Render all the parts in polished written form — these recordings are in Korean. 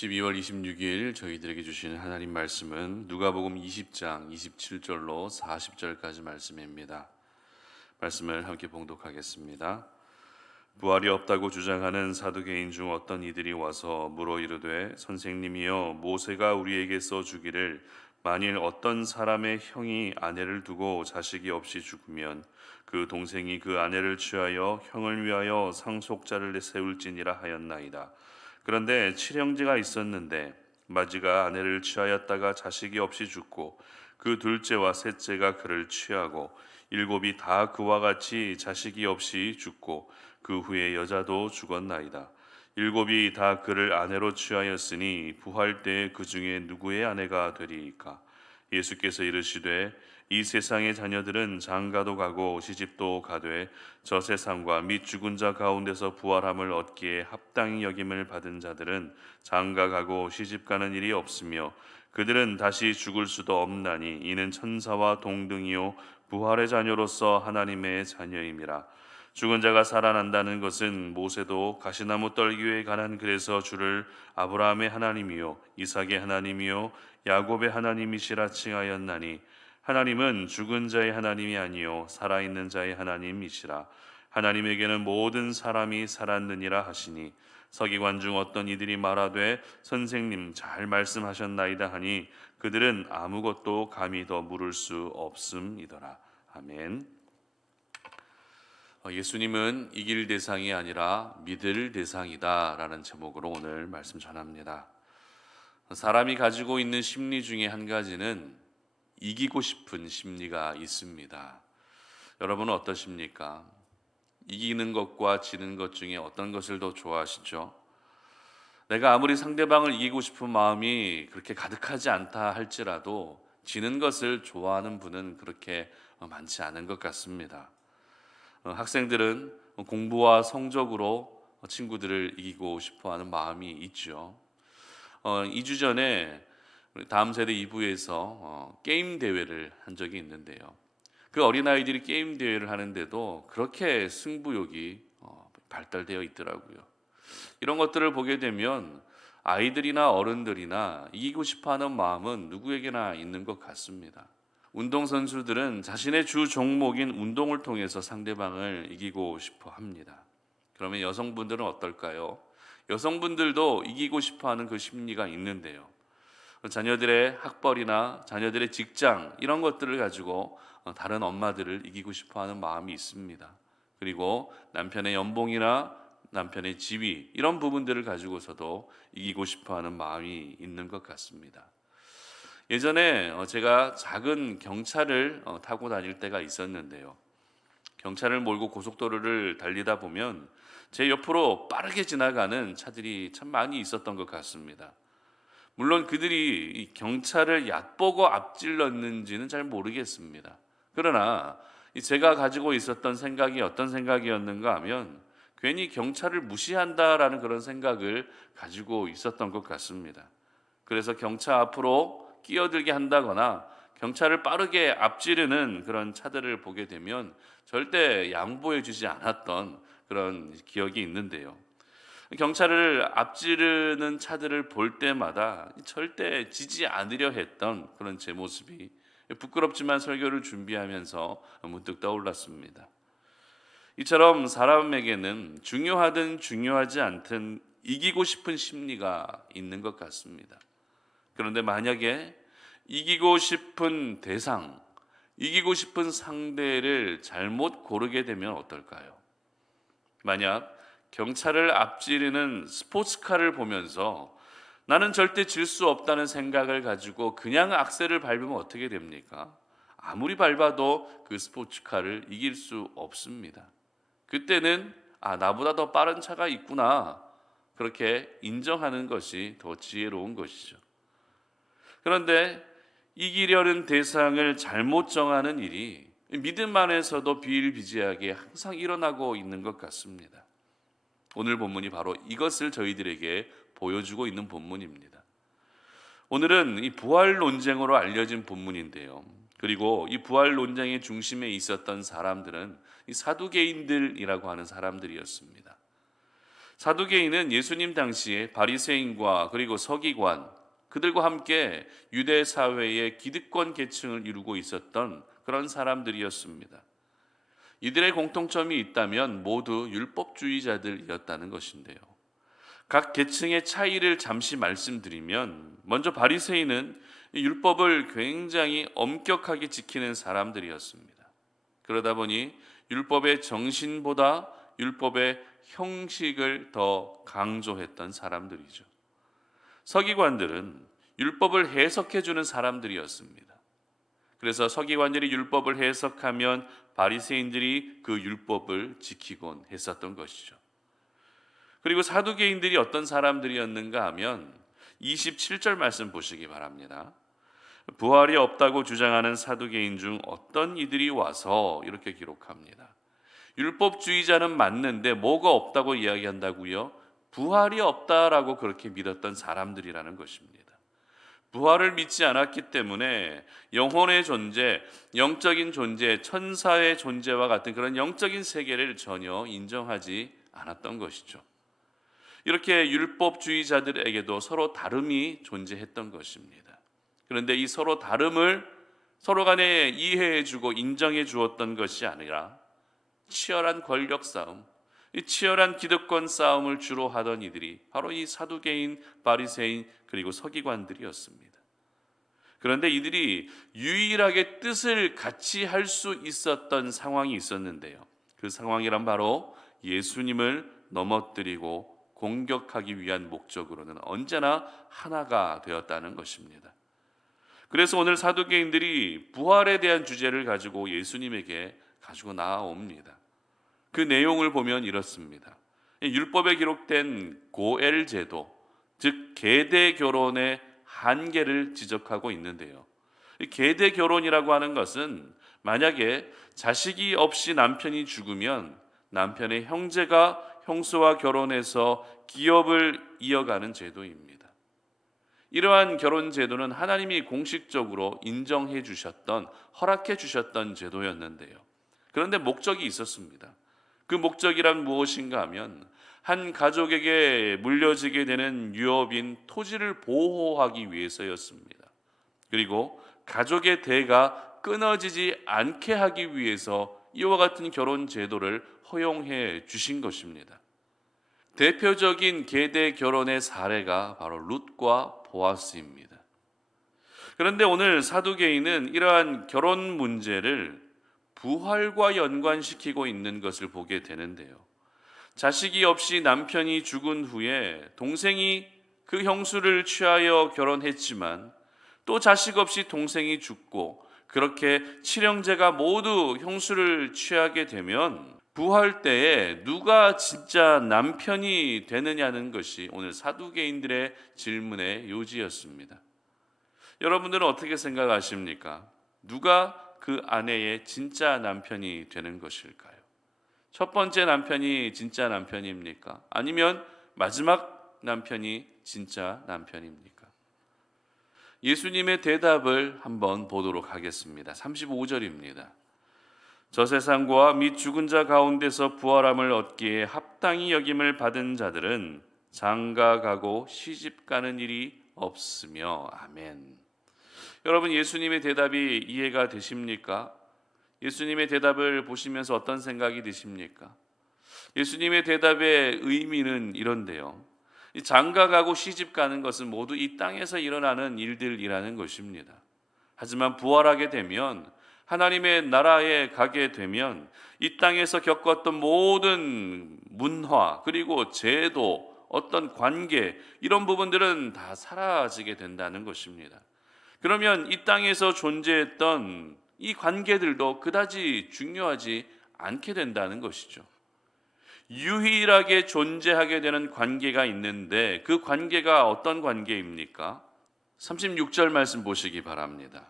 12월 26일 저희들에게 주시는 하나님 말씀은 누가복음 20장 27절로 40절까지 말씀입니다. 말씀을 함께 봉독하겠습니다. 부활이 없다고 주장하는 사두개인 중 어떤 이들이 와서 물어 이르되 선생님이여 모세가 우리에게서 주기를 만일 어떤 사람의 형이 아내를 두고 자식이 없이 죽으면 그 동생이 그 아내를 취하여 형을 위하여 상속자를 세울지니라 하였나이다. 그런데 칠형제가 있었는데 마지가 아내를 취하였다가 자식이 없이 죽고 그 둘째와 셋째가 그를 취하고 일곱이 다 그와 같이 자식이 없이 죽고 그 후에 여자도 죽었나이다. 일곱이 다 그를 아내로 취하였으니 부활 때에 그 중에 누구의 아내가 되리이까? 예수께서 이르시되 이 세상의 자녀들은 장가도 가고 시집도 가되 저 세상과 및 죽은 자 가운데서 부활함을 얻기에 합당히 여김을 받은 자들은 장가 가고 시집 가는 일이 없으며 그들은 다시 죽을 수도 없나니 이는 천사와 동등이요 부활의 자녀로서 하나님의 자녀임이라. 죽은 자가 살아난다는 것은 모세도 가시나무 떨기에 관한 그래서 주를 아브라함의 하나님이요 이삭의 하나님이요 야곱의 하나님이시라 칭하였나니 하나님은 죽은 자의 하나님이 아니요 살아있는 자의 하나님이시라. 하나님에게는 모든 사람이 살았느니라 하시니 서기관 중 어떤 이들이 말하되 선생님 잘 말씀하셨나이다 하니 그들은 아무것도 감히 더 물을 수 없음이더라. 아멘. 예수님은 이길 대상이 아니라 믿을 대상이다 라는 제목으로 오늘 말씀 전합니다. 사람이 가지고 있는 심리 중에 한 가지는 이기고 싶은 심리가 있습니다. 여러분은 어떠십니까? 이기는 것과 지는 것 중에 어떤 것을 더 좋아하시죠? 내가 아무리 상대방을 이기고 싶은 마음이 그렇게 가득하지 않다 할지라도 지는 것을 좋아하는 분은 그렇게 많지 않은 것 같습니다. 학생들은 공부와 성적으로 친구들을 이기고 싶어하는 마음이 있죠. 2주 전에 다음 세대 2부에서 게임 대회를 한 적이 있는데요. 그 어린아이들이 게임 대회를 하는데도 그렇게 승부욕이 발달되어 있더라고요. 이런 것들을 보게 되면 아이들이나 어른들이나 이기고 싶어하는 마음은 누구에게나 있는 것 같습니다. 운동선수들은 자신의 주 종목인 운동을 통해서 상대방을 이기고 싶어 합니다. 그러면 여성분들은 어떨까요? 여성분들도 이기고 싶어 하는 그 심리가 있는데요. 자녀들의 학벌이나 자녀들의 직장 이런 것들을 가지고 다른 엄마들을 이기고 싶어 하는 마음이 있습니다. 그리고 남편의 연봉이나 남편의 지위 이런 부분들을 가지고서도 이기고 싶어 하는 마음이 있는 것 같습니다. 예전에 제가 작은 경차를 타고 다닐 때가 있었는데요. 경차를 몰고 고속도로를 달리다 보면 제 옆으로 빠르게 지나가는 차들이 참 많이 있었던 것 같습니다. 물론 그들이 이 경차를 얕보고 앞질렀는지는 잘 모르겠습니다. 그러나 제가 가지고 있었던 생각이 어떤 생각이었는가 하면 괜히 경차를 무시한다라는 그런 생각을 가지고 있었던 것 같습니다. 그래서 경차 앞으로 끼어들게 한다거나 경차를 빠르게 앞지르는 그런 차들을 보게 되면 절대 양보해 주지 않았던 그런 기억이 있는데요. 경차를 앞지르는 차들을 볼 때마다 절대 지지 않으려 했던 그런 제 모습이 부끄럽지만 설교를 준비하면서 문득 떠올랐습니다. 이처럼 사람에게는 중요하든 중요하지 않든 이기고 싶은 심리가 있는 것 같습니다. 그런데 만약에 이기고 싶은 대상, 이기고 싶은 상대를 잘못 고르게 되면 어떨까요? 만약 경차를 앞지르는 스포츠카를 보면서 나는 절대 질 수 없다는 생각을 가지고 그냥 악셀을 밟으면 어떻게 됩니까? 아무리 밟아도 그 스포츠카를 이길 수 없습니다. 그때는 나보다 더 빠른 차가 있구나. 그렇게 인정하는 것이 더 지혜로운 것이죠. 그런데 이기려는 대상을 잘못 정하는 일이 믿음 안에서도 비일비재하게 항상 일어나고 있는 것 같습니다. 오늘 본문이 바로 이것을 저희들에게 보여주고 있는 본문입니다. 오늘은 이 부활 논쟁으로 알려진 본문인데요. 그리고 이 부활 논쟁의 중심에 있었던 사람들은 이 사두개인들이라고 하는 사람들이었습니다. 사두개인은 예수님 당시에 바리새인과 그리고 서기관 그들과 함께 유대 사회의 기득권 계층을 이루고 있었던 그런 사람들이었습니다. 이들의 공통점이 있다면 모두 율법주의자들이었다는 것인데요. 각 계층의 차이를 잠시 말씀드리면 먼저 바리새인은 율법을 굉장히 엄격하게 지키는 사람들이었습니다. 그러다 보니 율법의 정신보다 율법의 형식을 더 강조했던 사람들이죠. 서기관들은 율법을 해석해 주는 사람들이었습니다. 그래서 서기관들이 율법을 해석하면 바리새인들이 그 율법을 지키곤 했었던 것이죠. 그리고 사두개인들이 어떤 사람들이었는가 하면 27절 말씀 보시기 바랍니다. 부활이 없다고 주장하는 사두개인 중 어떤 이들이 와서 이렇게 기록합니다. 율법주의자는 맞는데 뭐가 없다고 이야기한다고요? 부활이 없다라고 그렇게 믿었던 사람들이라는 것입니다. 부활을 믿지 않았기 때문에 영혼의 존재, 영적인 존재, 천사의 존재와 같은 그런 영적인 세계를 전혀 인정하지 않았던 것이죠. 이렇게 율법주의자들에게도 서로 다름이 존재했던 것입니다. 그런데 이 서로 다름을 서로 간에 이해해 주고 인정해 주었던 것이 아니라 치열한 권력 싸움, 이 치열한 기득권 싸움을 주로 하던 이들이 바로 이 사두개인, 바리새인 그리고 서기관들이었습니다. 그런데 이들이 유일하게 뜻을 같이 할 수 있었던 상황이 있었는데요. 그 상황이란 바로 예수님을 넘어뜨리고 공격하기 위한 목적으로는 언제나 하나가 되었다는 것입니다. 그래서 오늘 사두개인들이 부활에 대한 주제를 가지고 예수님에게 가지고 나아옵니다. 그 내용을 보면 이렇습니다. 율법에 기록된 고엘 제도, 즉 계대 결혼의 한계를 지적하고 있는데요. 계대 결혼이라고 하는 것은 만약에 자식이 없이 남편이 죽으면 남편의 형제가 형수와 결혼해서 기업을 이어가는 제도입니다. 이러한 결혼 제도는 하나님이 공식적으로 인정해 주셨던, 허락해 주셨던 제도였는데요. 그런데 목적이 있었습니다. 그 목적이란 무엇인가 하면 한 가족에게 물려지게 되는 유업인 토지를 보호하기 위해서였습니다. 그리고 가족의 대가 끊어지지 않게 하기 위해서 이와 같은 결혼 제도를 허용해 주신 것입니다. 대표적인 계대 결혼의 사례가 바로 룻과 보아스입니다. 그런데 오늘 사두개인은 이러한 결혼 문제를 부활과 연관시키고 있는 것을 보게 되는데요. 자식이 없이 남편이 죽은 후에 동생이 그 형수를 취하여 결혼했지만 또 자식 없이 동생이 죽고 그렇게 칠형제가 모두 형수를 취하게 되면 부활 때에 누가 진짜 남편이 되느냐는 것이 오늘 사두개인들의 질문의 요지였습니다. 여러분들은 어떻게 생각하십니까? 누가 그 아내의 진짜 남편이 되는 것일까요? 첫 번째 남편이 진짜 남편입니까? 아니면 마지막 남편이 진짜 남편입니까? 예수님의 대답을 한번 보도록 하겠습니다. 35절입니다. 저 세상과 및 죽은 자 가운데서 부활함을 얻기에 합당히 여김을 받은 자들은 장가 가고 시집 가는 일이 없으며 아멘. 여러분, 예수님의 대답이 이해가 되십니까? 예수님의 대답을 보시면서 어떤 생각이 드십니까? 예수님의 대답의 의미는 이런데요. 장가 가고 시집 가는 것은 모두 이 땅에서 일어나는 일들이라는 것입니다. 하지만 부활하게 되면 하나님의 나라에 가게 되면 이 땅에서 겪었던 모든 문화 그리고 제도, 어떤 관계 이런 부분들은 다 사라지게 된다는 것입니다. 그러면 이 땅에서 존재했던 이 관계들도 그다지 중요하지 않게 된다는 것이죠. 유일하게 존재하게 되는 관계가 있는데 그 관계가 어떤 관계입니까? 36절 말씀 보시기 바랍니다.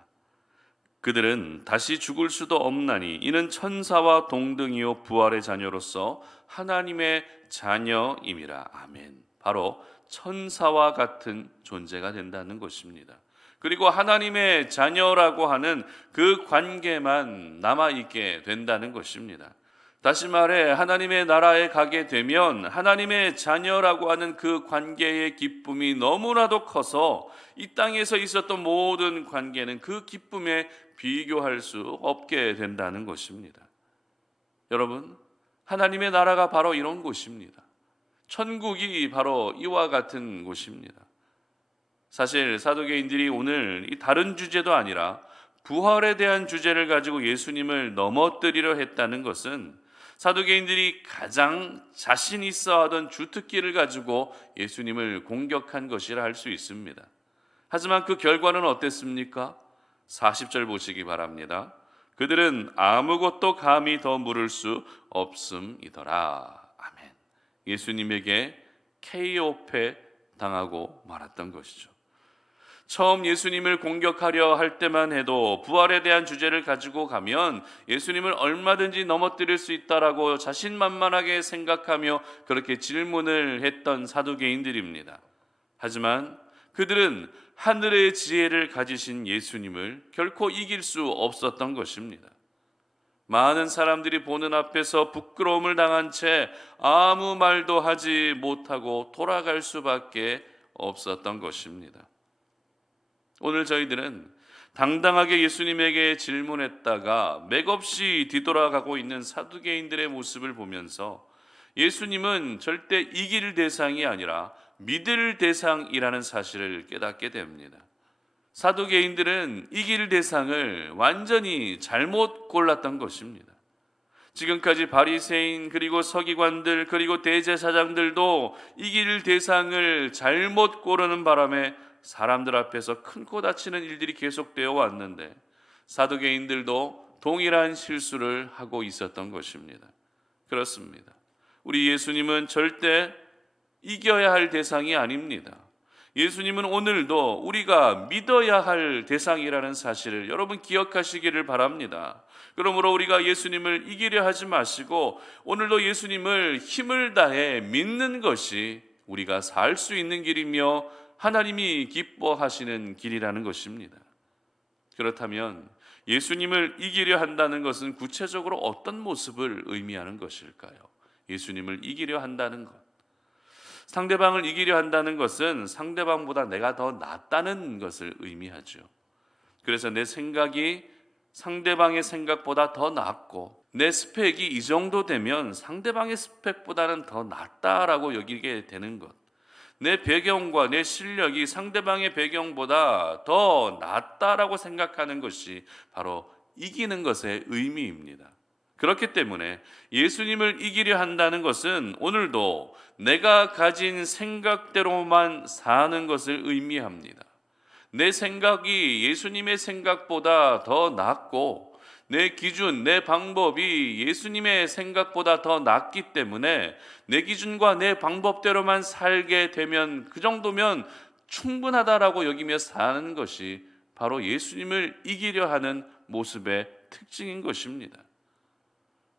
그들은 다시 죽을 수도 없나니 이는 천사와 동등이요 부활의 자녀로서 하나님의 자녀임이라. 아멘. 바로 천사와 같은 존재가 된다는 것입니다. 그리고 하나님의 자녀라고 하는 그 관계만 남아있게 된다는 것입니다. 다시 말해 하나님의 나라에 가게 되면 하나님의 자녀라고 하는 그 관계의 기쁨이 너무나도 커서 이 땅에서 있었던 모든 관계는 그 기쁨에 비교할 수 없게 된다는 것입니다. 여러분, 하나님의 나라가 바로 이런 곳입니다. 천국이 바로 이와 같은 곳입니다. 사실 사두개인들이 오늘 이 다른 주제도 아니라 부활에 대한 주제를 가지고 예수님을 넘어뜨리려 했다는 것은 사두개인들이 가장 자신 있어 하던 주특기를 가지고 예수님을 공격한 것이라 할 수 있습니다. 하지만 그 결과는 어땠습니까? 40절 보시기 바랍니다. 그들은 아무것도 감히 더 물을 수 없음이더라. 아멘. 예수님에게 KO패 당하고 말았던 것이죠. 처음 예수님을 공격하려 할 때만 해도 부활에 대한 주제를 가지고 가면 예수님을 얼마든지 넘어뜨릴 수 있다라고 자신만만하게 생각하며 그렇게 질문을 했던 사두개인들입니다. 하지만 그들은 하늘의 지혜를 가지신 예수님을 결코 이길 수 없었던 것입니다. 많은 사람들이 보는 앞에서 부끄러움을 당한 채 아무 말도 하지 못하고 돌아갈 수밖에 없었던 것입니다. 오늘 저희들은 당당하게 예수님에게 질문했다가 맥없이 뒤돌아가고 있는 사두개인들의 모습을 보면서 예수님은 절대 이길 대상이 아니라 믿을 대상이라는 사실을 깨닫게 됩니다. 사두개인들은 이길 대상을 완전히 잘못 골랐던 것입니다. 지금까지 바리새인 그리고 서기관들 그리고 대제사장들도 이길 대상을 잘못 고르는 바람에 사람들 앞에서 큰 코 다치는 일들이 계속되어 왔는데 사두개인들도 동일한 실수를 하고 있었던 것입니다. 그렇습니다. 우리 예수님은 절대 이겨야 할 대상이 아닙니다. 예수님은 오늘도 우리가 믿어야 할 대상이라는 사실을 여러분 기억하시기를 바랍니다. 그러므로 우리가 예수님을 이기려 하지 마시고 오늘도 예수님을 힘을 다해 믿는 것이 우리가 살 수 있는 길이며 하나님이 기뻐하시는 길이라는 것입니다. 그렇다면 예수님을 이기려 한다는 것은 구체적으로 어떤 모습을 의미하는 것일까요? 예수님을 이기려 한다는 것. 상대방을 이기려 한다는 것은 상대방보다 내가 더 낫다는 것을 의미하죠. 그래서 내 생각이 상대방의 생각보다 더 낫고 내 스펙이 이 정도 되면 상대방의 스펙보다는 더 낫다라고 여기게 되는 것. 내 배경과 내 실력이 상대방의 배경보다 더 낫다라고 생각하는 것이 바로 이기는 것의 의미입니다. 그렇기 때문에 예수님을 이기려 한다는 것은 오늘도 내가 가진 생각대로만 사는 것을 의미합니다. 내 생각이 예수님의 생각보다 더 낫고 내 기준, 내 방법이 예수님의 생각보다 더 낫기 때문에 내 기준과 내 방법대로만 살게 되면 그 정도면 충분하다라고 여기며 사는 것이 바로 예수님을 이기려 하는 모습의 특징인 것입니다.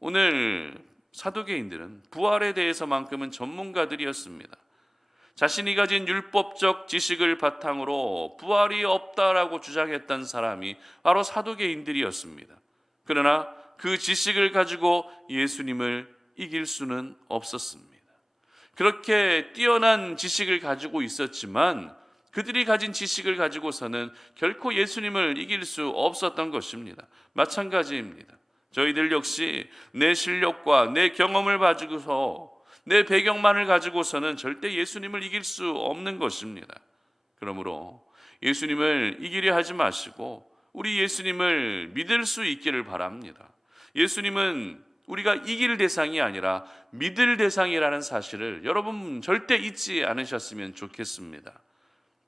오늘 사두개인들은 부활에 대해서만큼은 전문가들이었습니다. 자신이 가진 율법적 지식을 바탕으로 부활이 없다라고 주장했던 사람이 바로 사두개인들이었습니다. 그러나 그 지식을 가지고 예수님을 이길 수는 없었습니다. 그렇게 뛰어난 지식을 가지고 있었지만 그들이 가진 지식을 가지고서는 결코 예수님을 이길 수 없었던 것입니다. 마찬가지입니다. 저희들 역시 내 실력과 내 경험을 가지고서 내 배경만을 가지고서는 절대 예수님을 이길 수 없는 것입니다. 그러므로 예수님을 이기려 하지 마시고 우리 예수님을 믿을 수 있기를 바랍니다. 예수님은 우리가 이길 대상이 아니라 믿을 대상이라는 사실을 여러분 절대 잊지 않으셨으면 좋겠습니다.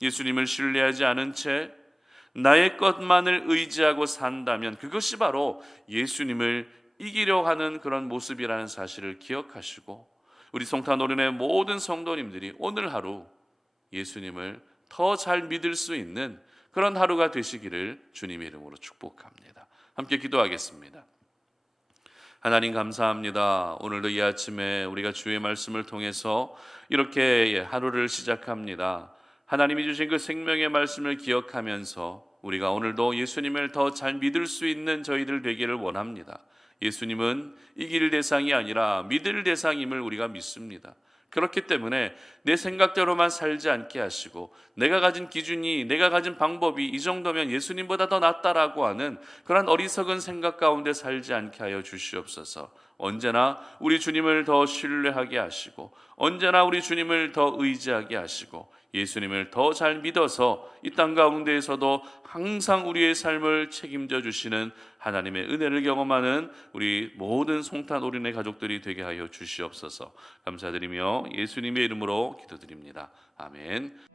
예수님을 신뢰하지 않은 채 나의 것만을 의지하고 산다면 그것이 바로 예수님을 이기려 하는 그런 모습이라는 사실을 기억하시고 우리 성탄오륜의 모든 성도님들이 오늘 하루 예수님을 더 잘 믿을 수 있는 그런 하루가 되시기를 주님의 이름으로 축복합니다. 함께 기도하겠습니다. 하나님 감사합니다. 오늘도 이 아침에 우리가 주의 말씀을 통해서 이렇게 하루를 시작합니다. 하나님이 주신 그 생명의 말씀을 기억하면서 우리가 오늘도 예수님을 더 잘 믿을 수 있는 저희들 되기를 원합니다. 예수님은 이길 대상이 아니라 믿을 대상임을 우리가 믿습니다. 그렇기 때문에 내 생각대로만 살지 않게 하시고, 내가 가진 기준이, 내가 가진 방법이 이 정도면 예수님보다 더 낫다라고 하는 그런 어리석은 생각 가운데 살지 않게 하여 주시옵소서. 언제나 우리 주님을 더 신뢰하게 하시고, 언제나 우리 주님을 더 의지하게 하시고, 예수님을 더 잘 믿어서 이 땅 가운데에서도 항상 우리의 삶을 책임져 주시는 하나님의 은혜를 경험하는 우리 모든 송탄 오륜의 가족들이 되게 하여 주시옵소서. 감사드리며 예수님의 이름으로 기도드립니다. 아멘.